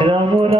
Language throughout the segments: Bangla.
El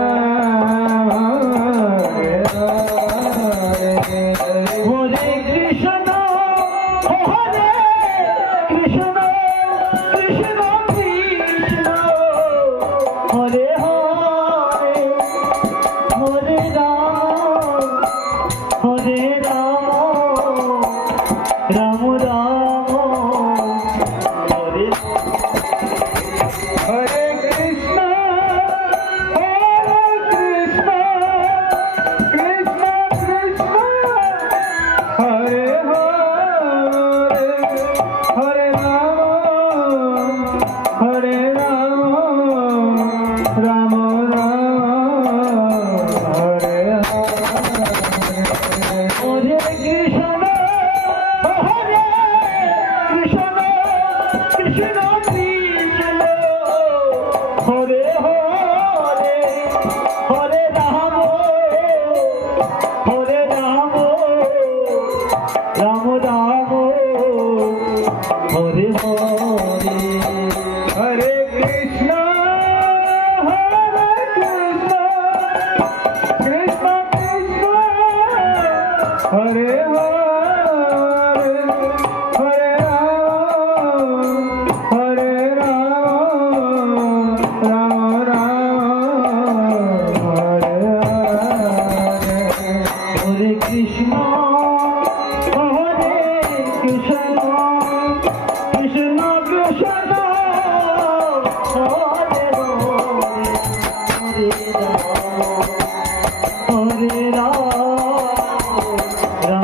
Hare Hare Hare Ram Hare Ram Ram Ram, Hare Hare Hare Krishna Hare Krishna Krishna Krishna Hare Ram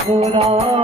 Lord, all.